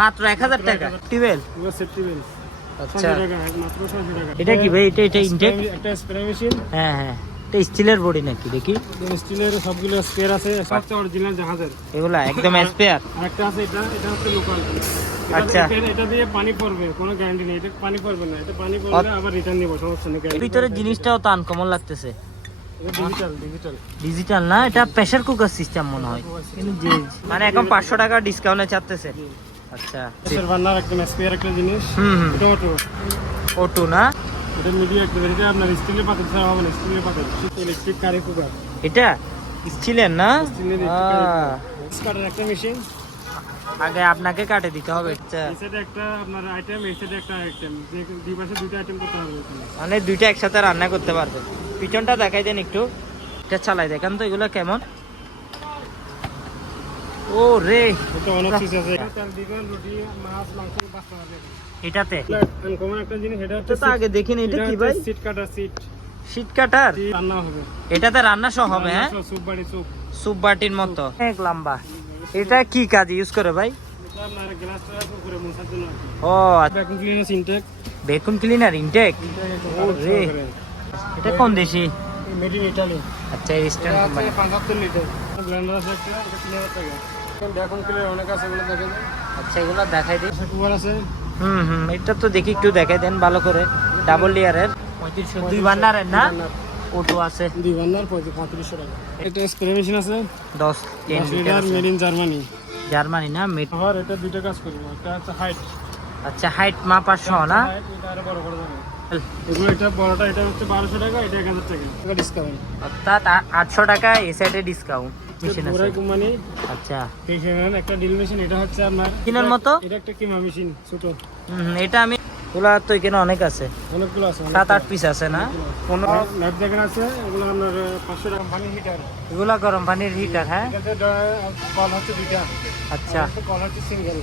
মাত্র? এক হাজার টাকা? আচ্ছা। টাকা এটা কি ভাই? এটা এটা ইনটেক একটা স্প্রে মেশিন হ্যাঁ হ্যাঁ। এটা স্টিলের বডি নাকি? দেখি। স্টিলের সবগুলো স্পেয়ার আছে। সবচেয়ে অরিজিনাল জাহাজের। এগুলা একদম স্পেয়ার আছে এটা এটা হচ্ছে লোকাল আচ্ছা। এটা দিয়ে পানি পড়বে কোনো গ্যারান্টি নেই। এটা পানি পড়বে না। এটা পানি পড়লে আবার রিটার্ন নিব সমস্যা নেই। ভিতরে জিনিসটাও তো আনকমন লাগতেছে। ডিজিটাল না এটা প্রেসার কুকার সিস্টেম মনে হয়। মানে এখন পাঁচশো টাকা ডিসকাউন্টে চাচ্ছে আচ্ছা। প্রেসার বার্নার একদম স্পেয়ার একটা জিনিস। হুম এটা ওটু না? এটা মিডিয়া একটা এটা আপনার স্টিলের পাতিল ছাড়া হবে না। স্টিলের পাতিল ইলেকট্রিক কারি কুকার এটা? স্টিলের না? স্টিলের একটা মেশিন আগে আপনাকে কাটে দিতে হবে। আচ্ছা। একটা আপনার আইটেম এই সাইডে একটা আইটেম দুই পাশে দুইটা আইটেম করতে হবে। মানে দুইটা একসাথে রান্না করতে পারবে। পিছনটা দেখাই দেন একটু। এটা চালাই দেখান তো এগুলো কেমন? ও রে। এটাতে? আগে দেখিনি এটা কি ভাই? সিট কাটার সিট শীত কাটার রান্না হবে। এটাতে রান্না সহ হবে হ্যাঁ? বাটির মতো। লম্বা। এটা কি কাজ ইউজ করে ভাই? ও vacuum cleaner intake vacuum cleaner intake ও রে। এটা কোন দেশি? মেড ইন ইটালি আচ্ছা ইস্টার্ন কোম্পানি আছে পঁচাত্তর লিটার ব্লেন্ডার আছে একটা এটা তিন হাজার টাকা ভ্যাকুম ক্লিনার অনেক আছে এগুলো দেখে আচ্ছা এগুলো দেখাই দিই কুকার আছে। হুম হুম এটা তো দেখি একটু দেখাই দেন ভালো করে। ডাবল লেয়ারের পঁয়ত্রিশশো। দুই বান্ডারের না? ওটো আছে। দুই বান্নার পঁয়ত্রিশশো টাকা। এটা স্প্রে মেশিন আছে। দশ টেন দশ litre litre made in Germany Germany না? মেট আবার এটা দুইটা কাজ করব। একটা হচ্ছে হাইট আচ্ছা হাইট মাপার সহ না? এটা আরও বড় বড় যাবে এগুলো এটা বড়টা এটা হচ্ছে বারোশো টাকা এটা এক হাজার টাকা। এটা ডিসকাউন্ট অর্থাৎ আ- টাকা এই সাইডে ডিসকাউন্ট মেশিন আছে। পুরাই কোম্পানি। আচ্ছা। একটা ডিল মেশিন এটা হচ্ছে কিনার মতো? এটা একটা কিমা মেশিন ছোট। হুম, এটা আমি ওগুলা তো এখানে অনেক আছে। অনেকগুলো আছে সাত আট পিস আছে না? পনেরো ল্যাব আছে এগুলো আপনার পাঁচশো টাকা পানি হিটার এগুলা গরম পানির হিটার হ্যাঁ? কল হচ্ছে দুইটা। আচ্ছা। কল হচ্ছে সিঙ্গেল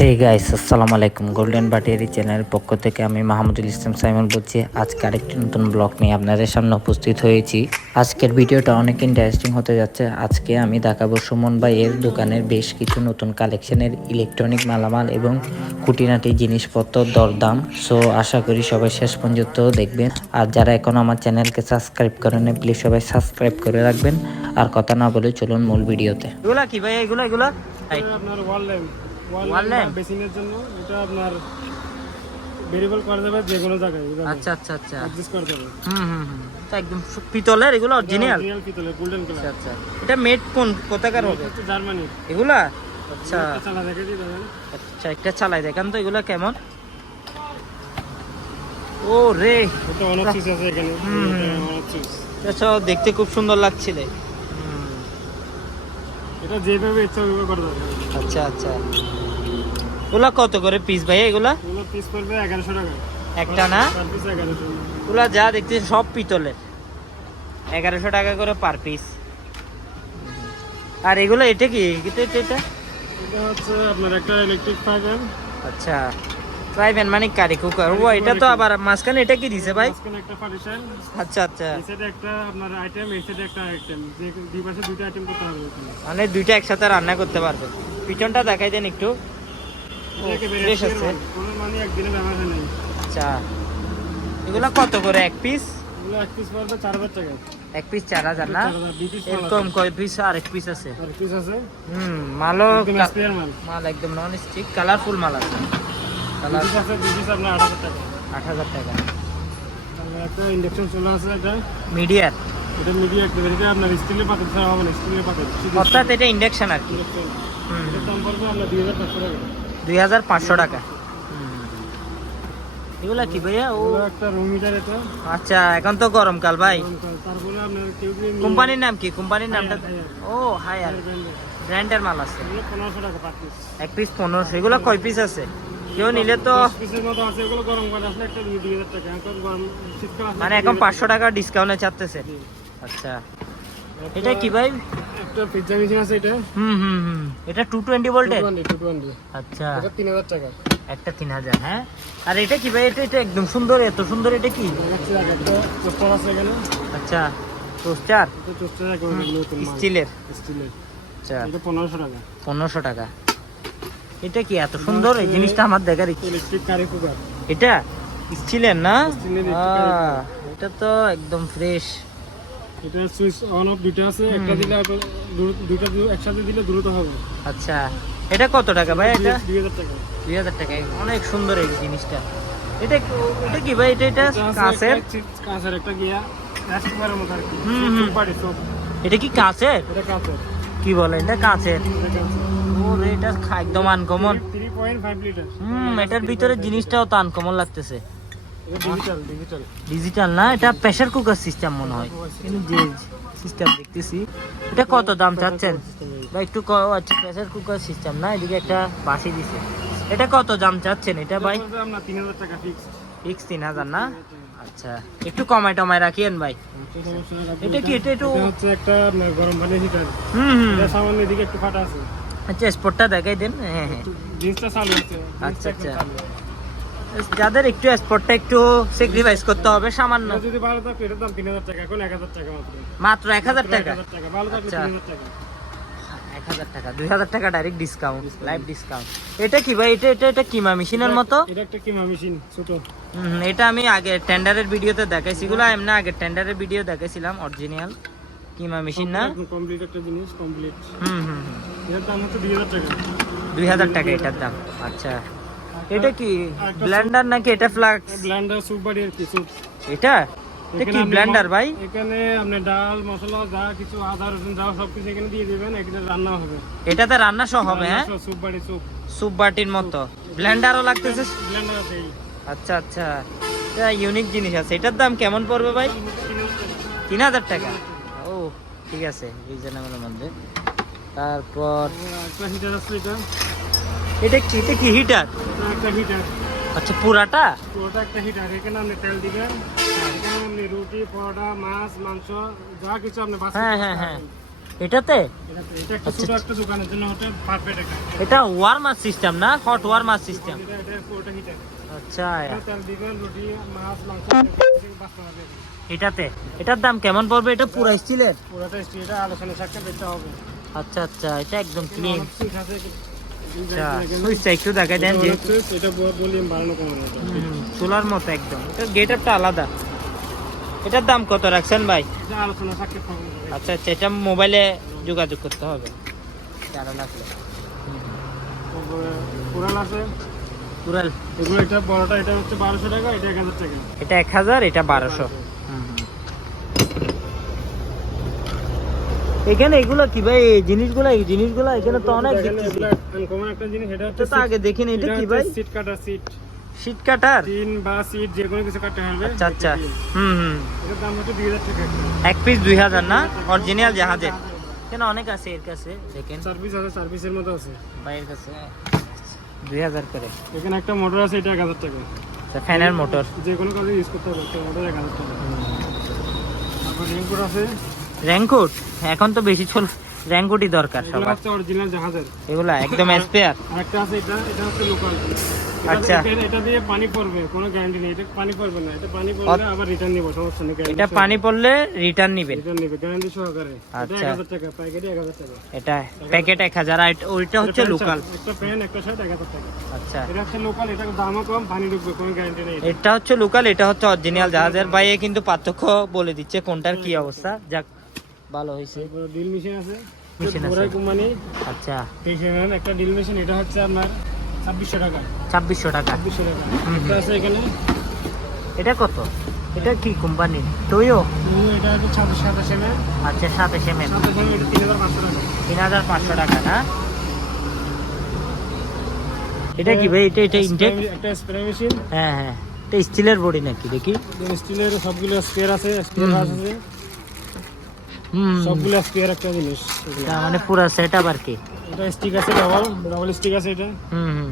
হে গাইস আসসালামু আলাইকুম। গোল্ডেন বাটিয়ারি চ্যানেলের পক্ষ থেকে আমি মাহমুদুল ইসলাম সাইমন বলছি। আজকে আরেকটি নতুন ব্লগ নিয়ে আপনাদের সামনে উপস্থিত হয়েছি। আজকের ভিডিওটা অনেক ইন্টারেস্টিং হতে যাচ্ছে। আজকে আমি দেখাবো সুমন ভাই এর দোকানের বেশ কিছু নতুন কালেকশনের ইলেকট্রনিক মালামাল এবং খুঁটিনাটি জিনিসপত্র দরদাম। সো আশা করি সবাই শেষ পর্যন্ত দেখবেন। আর যারা এখন আমার চ্যানেলকে সাবস্ক্রাইব করেন প্লিজ সবাই সাবস্ক্রাইব করে রাখবেন। আর কথা না বলে চলুন মূল ভিডিওতে। এগুলা কি ভাই? এগুলা এগুলা? আপনার wall lamp Wall wall lamp? Lamp বেসিনের জন্য এটা আপনার ভেরিয়েবল করা যাবে যে কোনো জায়গায় আচ্ছা আচ্ছা আচ্ছা। অ্যাডজাস্ট করা যাবে। হুম হুম হুম। এটা একদম পিতলের এগুলো অরিজিনাল অরিজিনাল পিতলের গোল্ডেন আচ্ছা কালার আচ্ছা। এটা মেড কোন কোথাকার হবে? জার্মানি এগুলা? আচ্ছা। আচ্ছা একটা চালাই দেখান তো এগুলা কেমন? ও রে! এটা অনেক চিজ আছে এখানে। হুম, আচ্ছা দেখতে খুব সুন্দর লাগছিল। এটা যেভাবে ইচ্ছা ওইভাবে করা যাবে আচ্ছা আচ্ছা। ওগুলা কত করে পিস ভাই এগুলা? এগুলো পিস পড়বে এগারোশো টাকা। একটা না? এগুলা যা দেখতে সব পিতলের। এগারোশো টাকা করে পার পিস আর এগুলো এটা কি? এটা এটা এটা? হচ্ছে আপনার একটা ইলেকট্রিক ফাইবার আচ্ছা। ট্রাইবেন মানে কারি কুকার ও এটা তো আবার মাঝখানে এটা কি দিছে ভাই? মাঝখানে একটা পার্টিশন আচ্ছা আচ্ছা। এই সাইডে একটা আপনার আইটেম এই সাইডে একটা আইটেম যে দুই পাশে দুইটা আইটেম করতে হবে মানে দুইটা একসাথে রান্না করতে পারবে। পিছনটা দেখাই দেন একটু। আছে। কোনো মানে একদিনে ব্যবহার হয় আচ্ছা। এগুলা কত করে? এক পিস এগুলো এক পিস পড়বে চার হাজার টাকা এক পিস চার হাজার না? এরকম কয় পিস আর এক পিস আছে। আর পিস আছে। হুম মালও মাল। একদম নন স্টিক কালারফুল মাল আছে। আট হাজার টাকা। একটা ইন্ডাকশন চলে আছে এটা মিডিয়ার এটা মিডিয়া এটা আপনার স্টিলের পাতিল ছাড়া হবে না স্টিলের পাতিল অর্থাৎ এটা ইন্ডাকশন আর কি। দাম পড়বে আপনার দুই হাজার পাঁচশো টাকা। দুই হাজার পাঁচশো টাকা। এগুলা কি ভাইয়া? ও। একটা রুম এটা। আচ্ছা এখন তো গরমকাল ভাই। তারপরে আপনার কোম্পানির নাম কি? কোম্পানির নামটা ও হাই আর ব্র্যান্ডের মাল আছে। এগুলো পনেরোশো টাকা পার পিস এক পিস পনেরোশো। এগুলো কয় পিস আছে? কেউ নিলে তো মানে এখন পাঁচশো টাকা। ডিসকাউন্টে চাচ্ছে আচ্ছা। এটা কি ভাই? একটা পিজ্জা মেশিন আছে এটা। হুম হুম হুম। এটা টু টোয়েন্টি ভোল্টের টু টোয়েন্টি আচ্ছা। এটা তিন হাজার টাকা। একটা তিন হাজার হ্যাঁ? আর এটা কি ভাই? এটা এটা একদম সুন্দর এত সুন্দর এটা কি? টোস্টার আছে এখানে। আচ্ছা। টোস্টার টোস্টার স্টিলের। স্টিলের। আচ্ছা। এটা পনেরোশো টাকা। পনেরোশো টাকা। এটা কি এত সুন্দর? এই জিনিসটা আমার দেখার ইলেকট্রিক কারি কুকার এটা? স্টিলের না? এটা তো একদম ফ্রেশ এটা সুইচ অন অফ দুটো আছে একটা দিলে আর দু- একসাথে দিলে দ্রুত হবে। আচ্ছা। এটা কত টাকা ভাই এটা? দুই হাজার টাকা। দুই হাজার টাকা। অনেক সুন্দর এই জিনিসটা। এটা এটা কি ভাই? এটা এটা কাঁচের? একটা কাঁচের একটা গিয়া মতো আর কি। হুম, এটা কি কাঁচের? এটা কাঁচের। কি বলে এটা কাঁচের। এটা একদম আনকমন লিটার হুম এটার ভিতরে জিনিসটাও তো আনকমন লাগতেছে। ডিজিটাল ডিজিটাল ডিজিটাল না এটা প্রেসার কুকার সিস্টেম মনে হয়। কিন্তু যে সিস্টেম দেখতেছি এটা কত দাম চাচ্ছেন? বা একটু ক- আচ্ছা প্রেসার কুকার সিস্টেম না এদিকে একটা বাসি দিছে। এটা কত দাম চাচ্ছেন এটা ভাই? তিন হাজার টাকা ফিক্স ফিক্স তিন হাজার না? আচ্ছা একটু কমায় টমায় রাখিয়েন ভাই। এটা কি এটা একটু হচ্ছে একটা গরম পানি হিটার হুম হুম। সামান্য এদিকে একটু ফাটা আছে। আচ্ছা স্পটটা দেখাই দেন। হ্যাঁ হ্যাঁ। আচ্ছা, আচ্ছা। যাদের একটু স্পটটা একটু স্যাক্রিফাইস করতে হবে সামান্য। যদি ভালো থাকতো এটার দাম তিন হাজার টাকা এখন এক হাজার টাকা মাত্র। মাত্র এক হাজার টাকা? এক হাজার টাকা ভালো থাকলে আচ্ছা। তিন হাজার টাকা। এক হাজার টাকা দুই হাজার টাকা ডাইরেক্ট ডিসকাউন্ট লাইভ ডিসকাউন্ট এটা কি ভাই? এটা এটা এটা কিমা মেশিনের মতো? এটা একটা কিমা মেশিন ছোট। হুম, এটা আমি আগে টেন্ডারের ভিডিওতে দেখাইছি। এগুলো এমনি আগে টেন্ডারের ভিডিও দেখাইছিলাম অরিজিনাল কিমা মেশিন না? কমপ্লিট একটা জিনিস কমপ্লিট হুম হুম। এর দাম হচ্ছে দুই হাজার টাকা। দুই হাজার টাকা এটার দাম। আচ্ছা। এটা কি ব্লেন্ডার নাকি এটা ফ্লাক্স? ব্লেন্ডার স্যুপ বাড়ি আর কি স্যুপ এটা? এটা কি ব্লেন্ডার ভাই? এখানে আপনি ডাল মশলা যা কিছু আদা রসুন যা সব কিছু এখানে দিয়ে দিবেন এখানে রান্না হবে। এটাতে রান্না সহ হবে হ্যাঁ? স্যুপ বাড়ি স্যুপ স্যুপ বাটির মতো। ব্লেন্ডারও লাগতেছে? ব্লেন্ডার আছে আচ্ছা আচ্ছা। এটা ইউনিক জিনিস আছে। এটার দাম কেমন পড়বে ভাই? তিন হাজার টাকা। ও ঠিক আছে রিজনেবলের মধ্যে। তারপর হিটার আছে এটা। এটা কি? এটা কি হিটার একটা হিটার আচ্ছা পুরাটা? একটা হিটার এখানে আপনি তেল দিবেন? এখানে আপনি রুটি পরোটা মাছ মাংস যা কিছু আপনি হ্যাঁ হ্যাঁ হ্যাঁ। এটাতে? এটা ওয়ার্মার সিস্টেম না? হট ওয়ার্মার সিস্টেম আচ্ছা এটাতে? এটার দাম কেমন পড়বে? এটা পুরো স্টিলের পুরোটা স্টিল এটা আলোচনা সাক্ষাৎ দেখতে হবে। আচ্ছা আচ্ছা এটা একদম ক্লিন আচ্ছা সুইচটা একটু দেখাই দেন যে এটা ভলিউম বাড়ানো কমানো হুম, চুলার মতো একদম। এটা আলাদা। এটার দাম কত রাখছেন ভাই? এটা আলোচনা সাক্ষাৎ হবে আচ্ছা আচ্ছা এটা মোবাইলে যোগাযোগ করতে হবে। আছে। এগুলো এটা বড়টা এটা হচ্ছে বারোশো টাকা এটা এক হাজার টাকা। এটা এক হাজার এটা বারোশো। এখানে এগুলো কি ভাই? এই জিনিসগুলো এই জিনিসগুলো এখানে তো অনেক দেখতেছি। একটা জিনিস এটা হচ্ছে তো আগে দেখিনি এটা কি ভাই? সিট কাটার সিট শীত কাটার বা সিট যে কোনো কিছু কাটতে পারবে আচ্ছা আচ্ছা। হুম হুম। দাম হচ্ছে হাজার টাকা এক পিস দুই হাজার না? অরিজিনাল জাহাজের। কেন অনেক আছে এর কাছে দেখেন। সার্ভিস আছে সার্ভিসের মতো আছে। ভাইয়ের কাছে দুই হাজার করে। এখানে একটা মোটর আছে এটা এক হাজার টাকা। আচ্ছা ফ্যানের মোটর যে কোনো কাজে ইউজ করতে হবে মোটর এক হাজার টাকা। তারপর আছে। র্যাঙ্কুট? এখন তো বেশি চল র্যাঙ্কুটই দরকার সবার। হচ্ছে অরিজিনাল জাহাজের। এগুলা একদম স্পেয়ার আছে এটা এটা হচ্ছে লোকাল আচ্ছা। এটা দিয়ে পানি পড়বে কোনো গ্যারান্টি নেই। এটা পানি পড়বে না এটা পানি পড়লে আবার রিটার্ন নিব সমস্যা নেই এটা পানি পড়লে রিটার্ন নিবেন রিটার্ন নিবে গ্যারান্টি সহকারে। আচ্ছা। এক হাজার টাকা পাইকারি এক হাজার টাকা। এটা প্যাকেট এক হাজার আর ওইটা হচ্ছে লোকাল একটা প্যান্ট একটা শার্ট এক হাজার টাকা। আচ্ছা। এটা হচ্ছে লোকাল এটা দামও কম পানি ঢুকবে কোনো গ্যারান্টি নেই এটা। হচ্ছে লোকাল এটা হচ্ছে অরিজিনাল জাহাজের। বাইরে কিন্তু পার্থক্য বলে দিচ্ছে কোনটার কি অবস্থা? যাক ভালো হয়েছে। ড্রিল মেশিন আছে মেশিন আছে। কোম্পানি। আচ্ছা। একটা ড্রিল মেশিন এটা হচ্ছে আপনার ছাব্বিশশো টাকা। ছাব্বিশশো টাকা। ছাব্বিশশো টাকা। আছে এখানে। এটা কত? এটা কি কোম্পানি? তোইও এটা হচ্ছে ছাব্বিশ সাতাশ এম এম আচ্ছা সাতাশ এম এম তিন হাজার পাঁচশো টাকা। না? এটা কি ভাই? এটা এটা ইনটেক একটা স্প্রে মেশিন হ্যাঁ হ্যাঁ। এটা স্টিলের বডি নাকি? দেখি। স্টিলের সবগুলো স্পেয়ার আছে স্পেয়ার আছে। হুম সবগুলো স্পেয়ার একটা জিনিস। মানে পুরো সেট আপ আর কি এটা স্টিক আছে ডাবল ডাবল স্টিক আছে এটা। হুম হুম।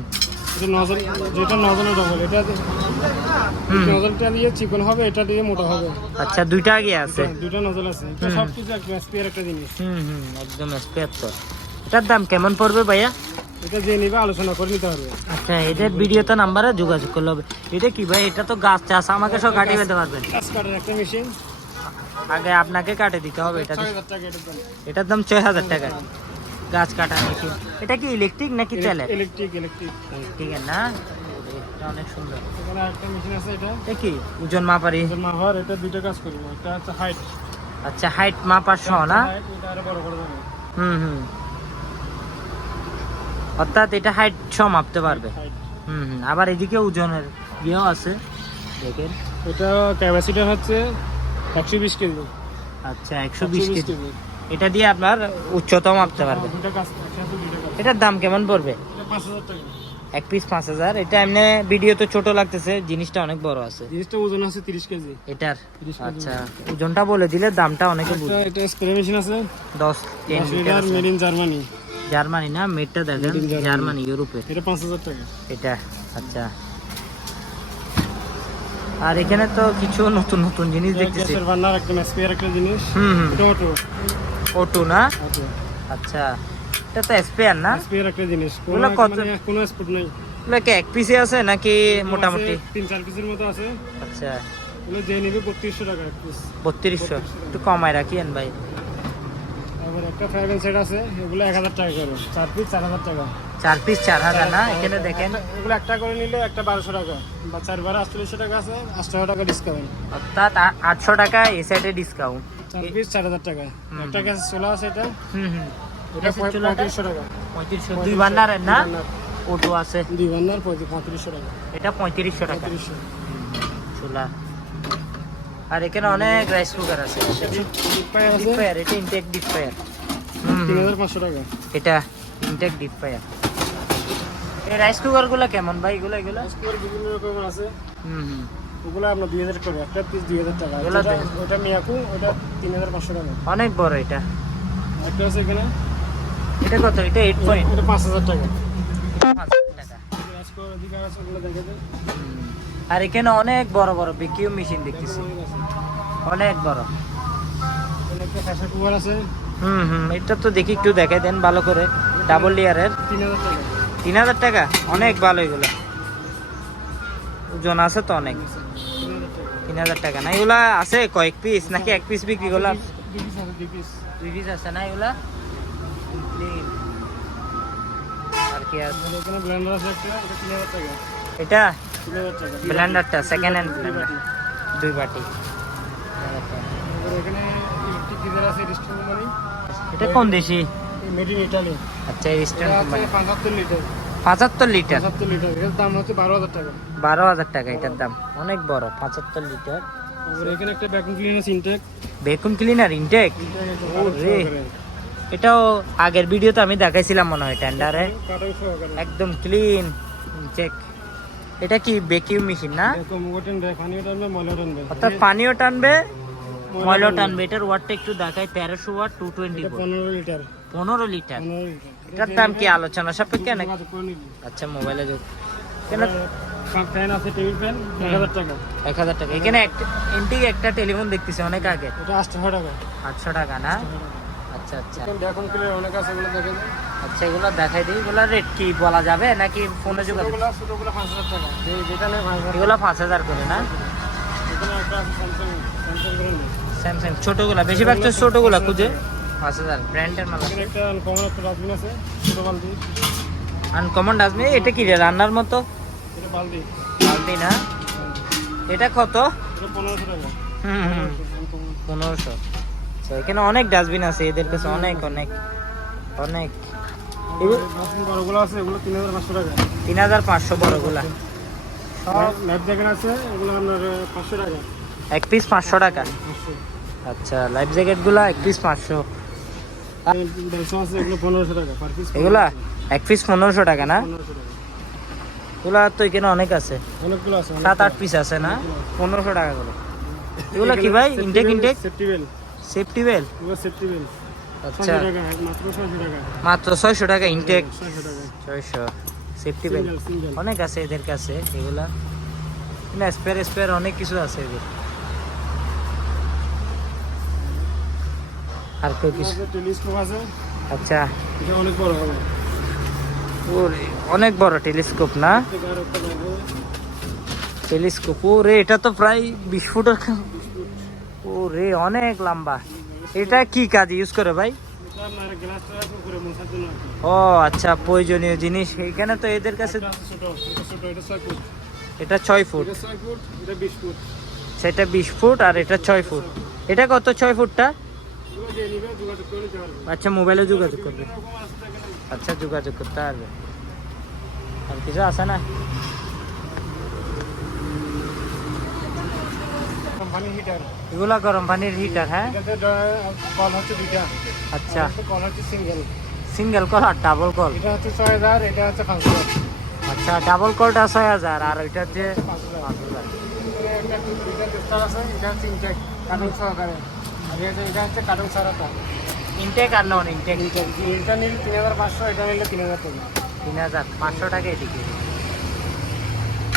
এটা নজল যেটা নজল ডাবল এটা হুম। নজলটা দিয়ে চিকন হবে এটা দিয়ে মোটা হবে। আচ্ছা দুইটা আগে আছে? এটা দুটো নজল আছে। এটা সব কিছু একটা স্পেয়ার একটা জিনিস। হুম হুম একদম স্পেয়ার তো এটার দাম কেমন পড়বে ভাইয়া? এটা যে নিবে আলোচনা করে নিতে হবে। আচ্ছা এটার ভিডিওতে নাম্বারে যোগাযোগ করলে হবে। এটা কি ভাই? এটা তো গাছ চাষ আমাকে সব কাটিয়ে দিতে পারবেন। কাজ কাটার একটা মেশিন আগে আপনাকে কাটে দিতে হবে এটা এটার দাম ছয় হাজার টাকা। গাছ কাটা মেশিন এটা কি ইলেকট্রিক নাকি তেলের ইলেকট্রিক ইলেকট্রিক ইলেকট্রিক না? এটা অনেক সুন্দর। এখানে একটা মেশিন আছে এটা। এটা কি? ওজন মাপারি। ওজন মাপার এটা দুইটা কাজ করব। একটা হচ্ছে হাইট আচ্ছা হাইট মাপার সহ না? বড় করে যাবে হুম হুম। অর্থাৎ এটা হাইট সহ মাপতে পারবে। হুম হুম। আবার এদিকে ওজনের ইয়েও আছে। দেখেন। এটা ক্যাপাসিটি হচ্ছে একশো বিশ কেজি। আচ্ছা একশো বিশ কেজি। এটা দিয়ে আপনার উচ্চতা মাপতে পারবে দুইটা কাজ একসাথে দুইটা কাজ এটার দাম কেমন পড়বে? এক পিস পাঁচ হাজার। এটা এমনি ভিডিও তো ছোট লাগতেছে জিনিসটা অনেক বড় আছে। জিনিসটা ওজন আছে তিরিশ কেজি। এটার? আচ্ছা ওজনটা বলে দিলে দামটা অনেকে বুঝবে এটা স্প্রে মেশিন আছে। দশ ten litre made in Germany Germany না মেটটা দেখেন। জার্মানি ইউরোপে। এটা পাঁচ হাজার টাকা। এটা আচ্ছা। আর এখানে তো কিছু নতুন নতুন জিনিস দেখতেছি। বার্নার একটা স্পেয়ার একটা জিনিস। হুম অটো ওটু না? আচ্ছা। এটা তো স্পেয়ার না? স্পেয়ার একটা জিনিস। কোনো কত? মানে কোনো স্পোর্ট নাই। এগুলো কি এক পিসে আছে নাকি মোটামুটি? তিন চার পিসের মতো আছে। আচ্ছা। এগুলো যে নিবে বত্রিশশো টাকা এক পিস বত্রিশশো? একটু কমায় রাখিয়েন ভাই। আবার একটা ফাইভ সেট আছে। এগুলো এক হাজার টাকা করে। চার পিস চার হাজার টাকা। চার পিস চার হাজার না? এখানে দেখেন। এগুলো একটা করে নিলে একটা বারোশো টাকা। বা চার বারো আটচল্লিশশো টাকা আছে আটশো টাকা ডিসকাউন্ট অর্থাৎ আটশো টাকা এ সাইডে ডিসকাউন্ট চার পিস চার হাজার টাকা। একটা চলে আছে এটা। হুম হুম। পঁয়ত্রিশশো টাকা। পঁয়ত্রিশশো। দুই বান্ডারের না? আছে। দুই বান্নার পঁয়ত্রিশশো টাকা। এটা পঁয়ত্রিশশো টাকা। চুলা। আর এখানে অনেক রাইস কুকার আছে। ডিপ ফায়ার আছে? ডিপ ফায়ার এটা ইনটেক ডিপ ফায়ার তিন হাজার পাঁচশো টাকা। এটা ইনটেক ডিপ ফায়ার এই রাইস কুকারগুলো কেমন ভাই? এগুলো এগুলো? স্কোয়ার বিভিন্ন রকমের আছে। হুম হুম। ওগুলো আপনার দুই হাজার করে একটা পিস দুই হাজার টাকা। ওটা মিয়াকু ওটা তিন হাজার পাঁচশো টাকা। অনেক বড় এটা। একটা আছে এখানে। এটা কত? এটা এইট পয়েন্ট এটা পাঁচ হাজার টাকা। আর এখানে অনেক বড় বড় বিকিউ মেশিন দেখতেছি। অনেক বড়। একটা প্রেসার কুকার আছে। হুম হুম। এটা তো দেখি একটু দেখাই দেন ভালো করে। ডাবল লেয়ারের তিন হাজার টাকা। তিন হাজার টাকা? অনেক ভালো এগুলো। ওজন আছে তো অনেক। তিন হাজার টাকা। না এগুলা আছে কয়েক পিস নাকি এক পিস বিক্রি করলাম? দুই পিস আছে না এগুলা? আর কি আছে? এটা ব্লেন্ডারটা সেকেন্ড হ্যান্ড ব্লেন্ডার। দুই বাটি। এটা কোন দেশি? মেড ইন ইটালি আচ্ছা কোম্পানি লিটার পঁচাত্তর লিটার পঁচাত্তর লিটার এর দাম হচ্ছে বারো হাজার টাকা। বারো হাজার টাকা এটার দাম। অনেক বড় পঁচাত্তর লিটার তারপরে এখানে একটা ক্লিনার ইনটেক ক্লিনার। এটাও আগের ভিডিওতে আমি দেখাইছিলাম মনে হয় টেন্ডারে একদম ক্লিন চেক এটা কি বেকিউ মেশিন না? অর্থাৎ পানিও টানবে ময়লা টানবে। এটার ওয়াটটা একটু দেখায় তেরোশো ওয়াট টু টোয়েন্টি পনেরো লিটার পনেরো লিটার। এটার দাম কি আলোচনা সাপেক্ষে নাকি। আচ্ছা মোবাইলে যোগ। কেন ফ্যান আছে টেবিল ফ্যান টাকা। এখানে একটা এন্টিক একটা টেলিফোন দেখতেছি অনেক আগে। এটা টাকা। না? আচ্ছা আচ্ছা। অনেক আছে এগুলো আচ্ছা এগুলো দেখাই দিই। এগুলো রেট কি বলা যাবে নাকি ফোনে যোগাযোগ? ছোটোগুলো টাকা। যে- যেটা নেই এগুলো করে না? এখানে একটা স্যামসাং স্যামসাং ব্র্যান্ডের স্যামসাং বেশিরভাগ তো ছোটগুলা খুঁজে। ব্র্যান্ডের মাল একটা কমন একটা ডাস্টবিন আছে ছোটো বালতি। আনকমন ডাস্টবিন এটা কি রে রান্নার মতো? এটা বালতি। বালতি না? এটা কত? এটা পনেরোশো টাকা। হুম হুম Uncommon। পনেরোশো। আচ্ছা এখানে অনেক ডাস্টবিন আছে এদের কাছে অনেক অনেক অনেক। বড়গুলো আছে এগুলো তিন হাজার পাঁচশো টাকা। বড়গুলা। সব জ্যাকেট আছে এগুলো আপনার টাকা। এক পিস পাঁচশো টাকা? আচ্ছা লাইফ জ্যাকেটগুলা এক পিস পাঁচশো। দেড়শো আছে এগুলো এক পিস পনেরোশো টাকা না? এগুলা তো এখানে অনেক আছে। সাত আট পিস আছে না? পনেরোশো টাকা করে। এগুলা কি ভাই? ইনটেক intact safety bell safety bell safety bell আচ্ছা। মাত্র ছয়শো টাকা। ইনটেক ছয়শো সেফটি বেল অনেক আছে এদের কাছে এগুলা। স্পেয়ার স্পেয়ার অনেক কিছু আছে এদের। আর কেউ কিছু টেলিস্কোপ আছে আচ্ছা। এটা অনেক বড় হবে। অনেক বড় টেলিস্কোপ না। টেলিস্কোপ ও রে এটা তো প্রায় বিশ ফুটের কা- ও রে অনেক লম্বা। এটা কি কাজ ইউজ করে ভাই। ও আচ্ছা প্রয়োজনীয় জিনিস। এইখানে তো এদের কাছে এটা ছয় ফুট। ফুট। Foot foot. সেটা বিশ ফুট আর এটা ছয় ফুট। এটা কত ছয় ফুটটা? আচ্ছা মোবাইলে যোগাযোগ করবে। আচ্ছা যোগাযোগ করতে পারবে। আর কিছু আছে না? এগুলা গরম পানির হিটার হ্যাঁ? কল হচ্ছে দুইটা আচ্ছা। কল হচ্ছে সিঙ্গেল সিঙ্গেল কল আর ডাবল কল এটা হচ্ছে ছয় হাজার এটা হচ্ছে পাঁচ হাজার। আচ্ছা ডাবল কলটা ছয় হাজার। আর ওইটা হচ্ছে পাঁচ হাজার পাঁচ হাজার আছে এটা ইনটেক সহকারে। এটা হচ্ছে কার্টুন ছাড়াটা ইনটেক আর নন ইনটেক এটা নিলে তিন হাজার পাঁচশো এটা নিলে তিন হাজার তিন হাজার পাঁচশো টাকা এদিকে